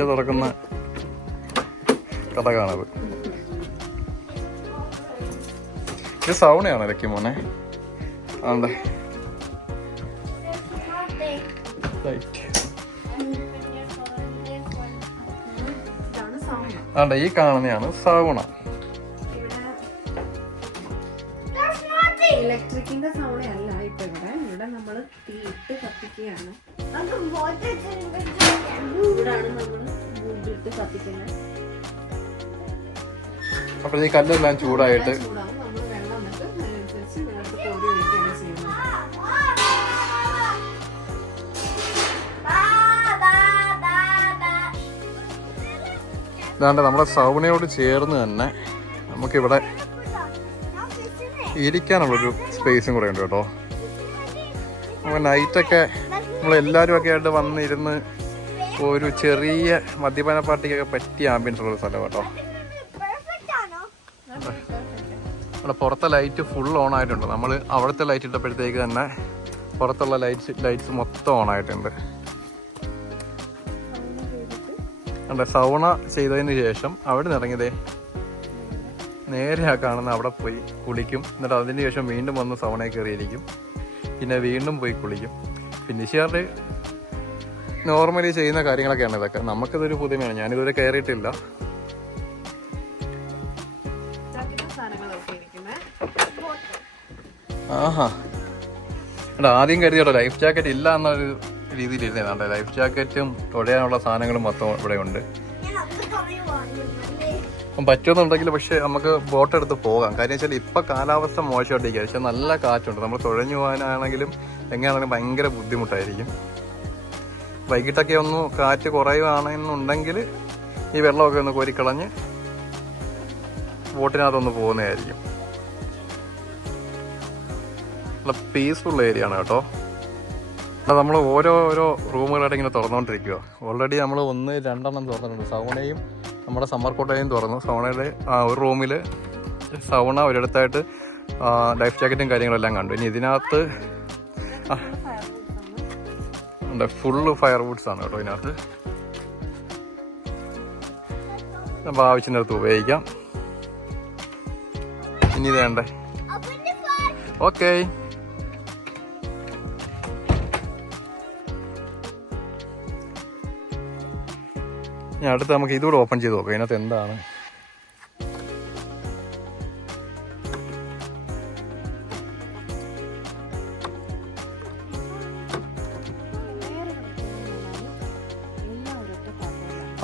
പേര് തുറക്കുന്ന കഥകാണത് ഇത് സൗണയാണ് ഇലക്കി മോനെ? ആണ്ടെ. ആണ്ടെ ഈ കാണുന്നതാണ് സൗണ. ഇലക്ട്രിക്കിന്റെ സൗണ്ട് അല്ല ഇപ്പൊ ഇവിടെ. ഇവിടെ നമ്മൾ തീ ഇട്ട് കത്തിക്കുകയാണ്. അപ്പോൾ ഈ കല്ലെല്ലാം ചൂടായിട്ട് ഇതാണ്ട് നമ്മുടെ സൗണയോട് ചേർന്ന് തന്നെ നമുക്കിവിടെ ഇരിക്കാനുള്ളൊരു സ്പേസും കൂടെ ഉണ്ട് കേട്ടോ. നമുക്ക് നൈറ്റൊക്കെ നമ്മളെല്ലാവരും ഒക്കെ ആയിട്ട് വന്നിരുന്ന് ഒരു ചെറിയ മദ്യപാന പാർട്ടിക്കൊക്കെ പറ്റിയ ആംബിയൻസ് ഉള്ള സ്ഥലം കേട്ടോ. നമ്മുടെ പുറത്തെ ലൈറ്റ് ഫുൾ ഓൺ ആയിട്ടുണ്ട്. നമ്മൾ അവിടുത്തെ ലൈറ്റ് ഇട്ടപ്പോഴത്തേക്ക് തന്നെ പുറത്തുള്ള ലൈറ്റ്സ് ലൈറ്റ്സ് മൊത്തം ഓൺ ആയിട്ടുണ്ട്. അല്ല സൗണ ചെയ്തതിന് ശേഷം അവിടെ നിന്ന് ഇറങ്ങിയതേ നേരെ ആ കാണുന്ന അവിടെ പോയി കുളിക്കും. എന്നിട്ട് അതിന് ശേഷം വീണ്ടും വന്ന് സൗണയിൽ കയറിയിരിക്കും. പിന്നെ വീണ്ടും പോയി കുളിക്കും. ഫിനിഷുകാരുടെ നോർമലി ചെയ്യുന്ന കാര്യങ്ങളൊക്കെയാണ് ഇതൊക്കെ. നമുക്കിതൊരു പുതുമയാണ്. ഞാനിതുവരെ കയറിയിട്ടില്ല. ആഹാ. എടാ ആദ്യം കരുതിയോട്ടോ ലൈഫ് ജാക്കറ്റ് ഇല്ല എന്നൊരു രീതിയിലിരുന്നേ ലൈഫ് ജാക്കറ്റും തുഴയാനുള്ള സാധനങ്ങളും മൊത്തം ഇവിടെ ഉണ്ട് പറ്റുമെന്നുണ്ടെങ്കിൽ പക്ഷെ നമുക്ക് ബോട്ട് എടുത്ത് പോകാം. കാര്യം വെച്ചാൽ ഇപ്പം കാലാവസ്ഥ മോശമായിട്ടിരിക്കുക പക്ഷെ നല്ല കാറ്റുണ്ട്. നമ്മൾ തുഴഞ്ഞു പോകാനാണെങ്കിലും എങ്ങനെയാണെങ്കിലും ഭയങ്കര ബുദ്ധിമുട്ടായിരിക്കും. വൈകിട്ടൊക്കെ ഒന്ന് കാറ്റ് കുറയുകയാണെന്നുണ്ടെങ്കിൽ ഈ വെള്ളമൊക്കെ ഒന്ന് കോരിക്കളഞ്ഞ് ബോട്ടിനകത്തൊന്ന് പോകുന്നതായിരിക്കും. നല്ല പീസ്ഫുൾ ഏരിയ ആണ് കേട്ടോ. നമ്മൾ ഓരോ റൂമുകളായിട്ട് ഇങ്ങനെ തുറന്നുകൊണ്ടിരിക്കുക ഓൾറെഡി നമ്മൾ ഒന്ന് രണ്ടെണ്ണം തുറന്നിട്ടുണ്ട്. സൗണയും നമ്മുടെ സമ്മർ കോട്ടയും തുറന്നു. സൗണയുടെ ആ, ഒരു റൂമിൽ സൗണ ഒരിടത്തായിട്ട് ലൈഫ് ജാക്കറ്റും കാര്യങ്ങളെല്ലാം കണ്ടു. ഇനി ഇതിനകത്ത് ഫുള്ള് ഫയർ വുഡ്സ് ആണ് കേട്ടോ ഇതിനകത്ത്. അപ്പോൾ ആവശ്യത്തിനടുത്ത് ഉപയോഗിക്കാം. ഇനി ഇതേണ്ടേ വേണ്ടേ? ഓക്കേ ഇനി അടുത്ത് നമുക്ക് ഇതുകൂടെ ഓപ്പൺ ചെയ്ത് നോക്കാം. ഇതിനകത്ത് എന്താണ്?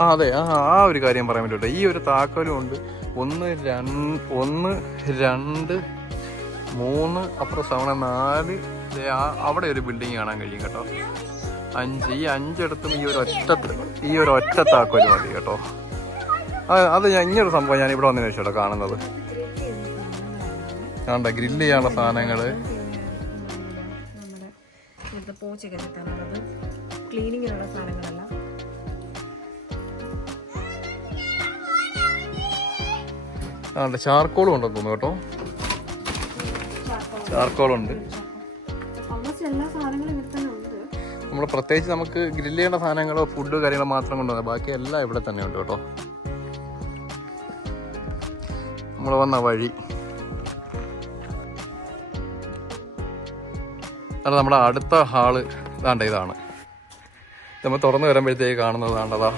ആ അതെ. ആ ആ ഒരു കാര്യം പറയാൻ പറ്റൂട്ടോ. ഈ ഒരു താക്കോലും ഉണ്ട്. ഒന്ന് രണ്ട് ഒന്ന് രണ്ട് മൂന്ന് അപ്പുറം സവണ നാല്. അവിടെ ഒരു ബിൽഡിംഗ് കാണാൻ കഴിയും കേട്ടോ. അഞ്ച് ഈ അഞ്ചിടത്തും ഈ ഒരു ഒറ്റ ഈ ഒരു ഒറ്റ താക്കോൽ മതി കേട്ടോ. അത് ഞാൻ ഇങ്ങനൊരു സംഭവം ഞാൻ ഇവിടെ വന്നതിന് ശേഷം കാണുന്നത്. കാണണ്ട ഗ്രില്ല് ചെയ്യാനുള്ള സാധനങ്ങൾ. ക്ലീനിങ്ങിനുള്ള സാധനങ്ങളെല്ലാം. ആണ്ട ചാർക്കോളും ഉണ്ടെന്ന് തോന്നുന്നു കേട്ടോ. ചാർക്കോളുണ്ട്. നമ്മൾ പ്രത്യേകിച്ച് നമുക്ക് ഗ്രില്ല് ചെയ്യേണ്ട സാധനങ്ങളോ ഫുഡ് കാര്യങ്ങളോ മാത്രം കൊണ്ടുവന്നത്. ബാക്കി എല്ലാം ഇവിടെ തന്നെ ഉണ്ട് കേട്ടോ. നമ്മൾ വന്ന വഴി. അല്ല നമ്മുടെ അടുത്ത ഹാൾ. ഇതാണ്ട ഇതാണ്. നമ്മൾ തുറന്നു വരുമ്പോഴത്തേക്ക് കാണുന്നതാണ്ടതാ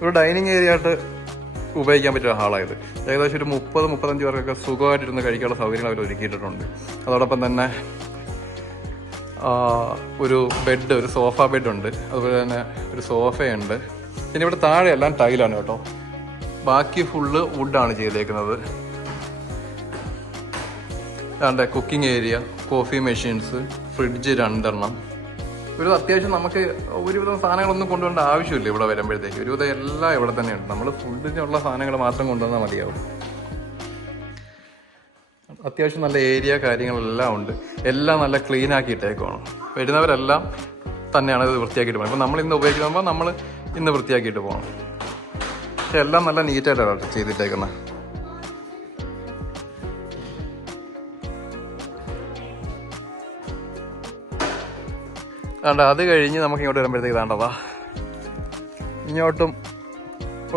ഒരു ഡൈനിങ് ഏരിയ ആയിട്ട് ഉപയോഗിക്കാൻ പറ്റിയ ഹാളായത് ഏകദേശം ഒരു മുപ്പത് മുപ്പത്തഞ്ച് പേർക്കൊക്കെ സുഖമായിട്ടിരുന്ന് കഴിക്കാനുള്ള സൗകര്യങ്ങൾ അവർ ഒരുക്കിയിട്ടുണ്ട് അതോടൊപ്പം തന്നെ ഒരു ബെഡ് ഒരു സോഫ ബെഡുണ്ട് അതുപോലെ തന്നെ ഒരു സോഫയുണ്ട് പിന്നെ ഇവിടെ താഴെ എല്ലാം ടൈലാണ് കേട്ടോ. ബാക്കി ഫുള്ള് വുഡാണ് ചെയ്തേക്കുന്നത്. രണ്ട് cooking area coffee machines fridge രണ്ടെണ്ണം. ഒരു അത്യാവശ്യം നമുക്ക് ഒരുവിധം സാധനങ്ങളൊന്നും കൊണ്ടുപോകേണ്ട ആവശ്യമില്ല ഇവിടെ വരുമ്പോഴത്തേക്ക്. ഒരുവിധം എല്ലാം ഇവിടെ തന്നെയുണ്ട് നമ്മൾ ഫുഡിനുള്ള സാധനങ്ങൾ മാത്രം കൊണ്ടുവന്നാൽ മതിയാവും. അത്യാവശ്യം നല്ല ഏരിയ കാര്യങ്ങളെല്ലാം ഉണ്ട്. എല്ലാം നല്ല ക്ലീൻ ആക്കിയിട്ടേക്കാണ് വരുന്നവരെല്ലാം തന്നെയാണ് ഇത് വൃത്തിയാക്കിയിട്ട് പോകുന്നത് അപ്പോൾ നമ്മൾ ഇന്ന് ഉപയോഗിക്കുമ്പോൾ നമ്മൾ ഇന്ന് വൃത്തിയാക്കിയിട്ട് പോകണം. പക്ഷെ എല്ലാം നല്ല നീറ്റായിട്ടാണ് ചെയ്തിട്ടേക്കുന്നത് അതുകൊണ്ട് അത് കഴിഞ്ഞ് നമുക്ക് ഇങ്ങോട്ട് വരുമ്പോഴത്തേക്ക് ഇതാണ്ടതാ ഇങ്ങോട്ടും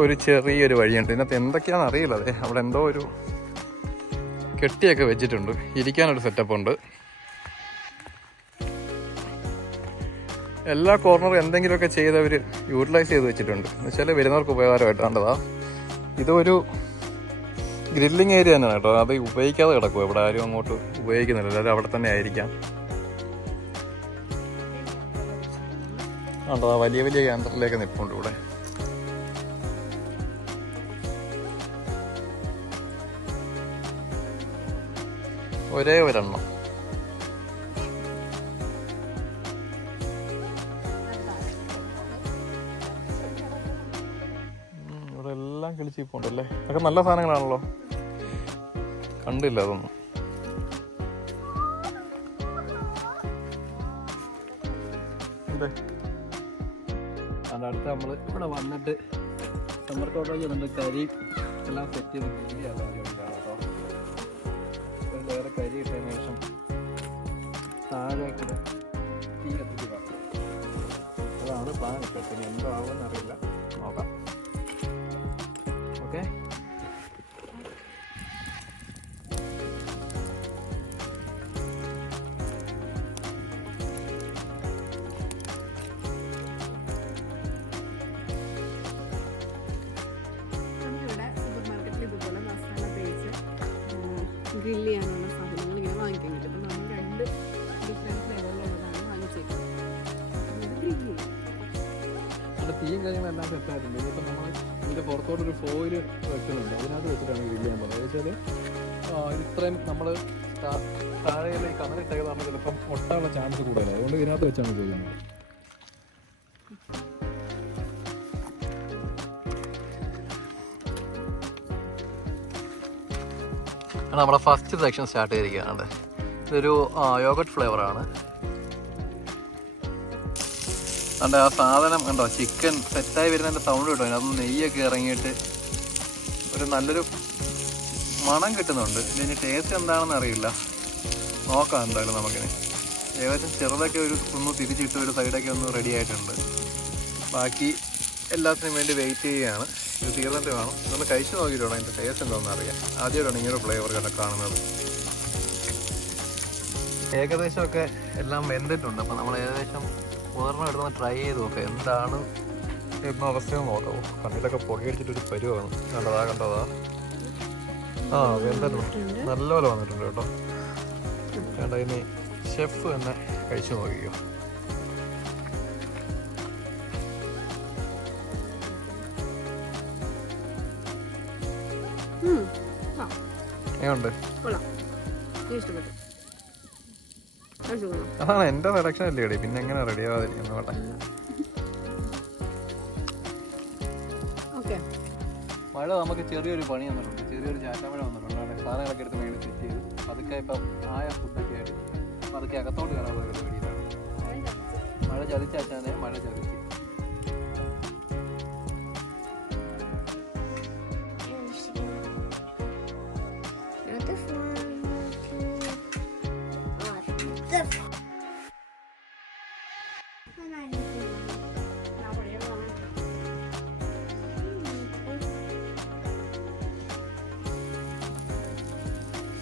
ഒരു ചെറിയൊരു വഴിയുണ്ട്. ഇതിനകത്ത് എന്തൊക്കെയാണെന്ന് അറിയില്ല. അതെ അവിടെ എന്തോ ഒരു കെട്ടിയൊക്കെ വെച്ചിട്ടുണ്ട്. ഇരിക്കാനൊരു സെറ്റപ്പ് ഉണ്ട്. എല്ലാ കോർണറും എന്തെങ്കിലുമൊക്കെ ചെയ്തവർ യൂട്ടിലൈസ് ചെയ്ത് വെച്ചിട്ടുണ്ട്. എന്ന് വെച്ചാൽ വരുന്നവർക്ക് ഉപകാരമായിട്ടാണ്ടതാ ഇതൊരു ഗ്രില്ലിംഗ് ഏരിയ തന്നെയാണ് കേട്ടോ. അത് ഉപയോഗിക്കാതെ കിടക്കും ഇവിടെ ആരും അങ്ങോട്ട് ഉപയോഗിക്കുന്നില്ല. എല്ലാവരും അവിടെ തന്നെ ആയിരിക്കാം. ആണ്ടോ വലിയ വലിയ ക്യാൻസറിലേക്ക് നിൽപ്പുണ്ട് ഇവിടെ. ഒരേ ഒരെണ്ണം. ഇവിടെ എല്ലാം കിളിച്ച് പോണ്ടല്ലേ? അതൊക്കെ നല്ല സാധനങ്ങളാണല്ലോ. കണ്ടില്ല അതൊന്നും. അടുത്ത് നമ്മൾ ഇവിടെ വന്നിട്ട് സമ്മർ കോട്ടേജ് വന്നിട്ട് കരി എല്ലാം സെറ്റ് ചെയ്ത് പ്ലാൻ ഇപ്പോൾ പിന്നെ എന്തോ ആവുമെന്ന് അറിയില്ല. നോക്കാം. ഓക്കെ. ഗ്രില്ല് ചെയ്യാനുള്ള തീയും കാര്യങ്ങളെല്ലാം സെറ്റായിട്ടുണ്ട്. ഇനിയിപ്പോൾ നമ്മൾ ഇതിന്റെ പുറത്തോട്ടൊരു ഫോയിൽ വെക്കുന്നുണ്ട് അതിനകത്ത് വെച്ചിട്ടാണ് ഗ്രില്ല് ചെയ്യാൻ പോകുന്നത്. വെച്ചാൽ ഇത്രയും നമ്മൾ താഴെയിലേക്ക് കനലിട്ടേക്ക് നമ്മൾ ചിലപ്പം ഒട്ടാനുള്ള ചാൻസ് കൂടുതലാണ് അതുകൊണ്ട് ഇതിനകത്ത് വെച്ചാണ് ചെയ്യുന്നത്. നമ്മുടെ ഫസ്റ്റ് സെക്ഷൻ സ്റ്റാർട്ട് ചെയ്തിരിക്കുകയാണ്. ഇതൊരു യോഗട്ട് ഫ്ലേവറാണ് അണ്ട് ആ സാധനം കണ്ടോ? ചിക്കൻ സെറ്റായി വരുന്നതിന്റെ സൗണ്ട് കിട്ടും അതിനകത്ത് നെയ്യൊക്കെ ഇറങ്ങിയിട്ട് ഒരു നല്ലൊരു മണം കിട്ടുന്നുണ്ട്. ഇതിന് ടേസ്റ്റ് എന്താണെന്ന് അറിയില്ല. നോക്കാം എന്തായാലും നമുക്കിന്. ഏകദേശം ചെറുതൊക്കെ ഒരു ഒന്ന് തിരിച്ചിട്ട് ഒരു സൈഡൊക്കെ ഒന്ന് റെഡി ആയിട്ടുണ്ട്. ബാക്കി എല്ലാത്തിനും വേണ്ടി വെയിറ്റ് ചെയ്യുകയാണ്. ഇത് തീർന്നിട്ട് വേണം ഇതൊന്ന് കഴിച്ചു നോക്കിയിട്ടോ അതിന്റെ ടേസ്റ്റ് എന്താണെന്ന് അറിയാം ആദ്യമായിട്ടാണ് ഇങ്ങനൊരു ഫ്ലേവർ കണ്ട കാണുന്നത്. ഏകദേശമൊക്കെ എല്ലാം വെന്തിട്ടുണ്ട്. അപ്പോൾ നമ്മൾ ഏകദേശം ഒരെണ്ണം എടുത്ത് ട്രൈ ചെയ്ത് നോക്കാം. എന്താണ് എന്ന അവസ്ഥയോ നോക്കാം. കണ്ണിലൊക്കെ പുകയടിച്ചിട്ടൊരു പരുവാണ്. കണ്ടതാ കണ്ടതാ. ആ എന്തായാലും നല്ലപോലെ വന്നിട്ടുണ്ട് കേട്ടോ. വേണ്ട ഇനി ഷെഫ് തന്നെ കഴിച്ചു നോക്കിക്കോ. എങ്ങനെയുണ്ട് ഇഷ്ടപ്പെട്ടു. അതാണ് എന്റെ സെലക്ഷൻ അല്ലേ എടി പിന്നെ എങ്ങനെ റെഡി ഓക്കെ. മഴ നമുക്ക് ചെറിയൊരു പണി വന്നിട്ടുണ്ട്. ചെറിയൊരു ചാറ്റാമഴ വന്നിട്ടുണ്ട്. സാധനങ്ങളൊക്കെ എടുത്ത് മേളിൽ സെറ്റ് ചെയ്ത്. അതൊക്കെ ഇപ്പം ആയ ഫുഡൊക്കെ ആയിട്ട് അതൊക്കെ അകത്തോട്ട് കയറാനുള്ള പരിപാടിയിലാണ് മഴ ചതിച്ചാച്ചാനെ മഴ ചതിച്ച്.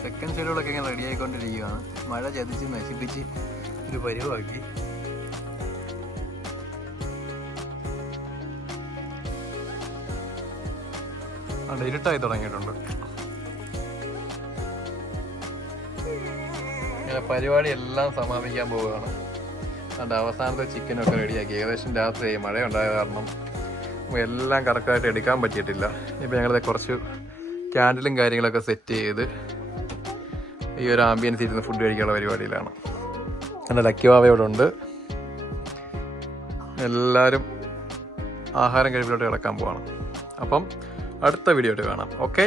സെക്കൻഡ് ഷെഡ്യൂളൊക്കെ ഇങ്ങനെ റെഡി ആയിക്കൊണ്ടിരിക്കുകയാണ്. മഴ ചതിച്ച് നശിപ്പിച്ച് ഒരു പരിവാക്കി. അവിടെ ഇരുട്ടായി തുടങ്ങിയിട്ടുണ്ട്. ഇങ്ങനെ പരിപാടി എല്ലാം സമാപിക്കാൻ പോവുകയാണ്. അതുകൊണ്ട് അവസാനത്തെ ചിക്കനൊക്കെ റെഡിയാക്കി ഏകദേശം രാത്രി മഴ ഉണ്ടായ കാരണം എല്ലാം കറക്റ്റായിട്ട് എടുക്കാൻ പറ്റിയിട്ടില്ല. ഇപ്പം ഞങ്ങളുടെ കുറച്ച് ക്യാൻഡിലും കാര്യങ്ങളൊക്കെ സെറ്റ് ചെയ്ത് ഈ ഒരു ആംബിയൻസ് ഇരുന്ന് ഫുഡ് കഴിക്കാനുള്ള പരിപാടിയിലാണ്. എന്റെ ലക്കി ബാബ ഇവിടെ ഉണ്ട്. എല്ലാവരും ആഹാരം കഴിവിലോട്ട് കിടക്കാൻ പോവാണ്. അപ്പം അടുത്ത വീഡിയോ ആയിട്ട് കാണാം. ഓക്കെ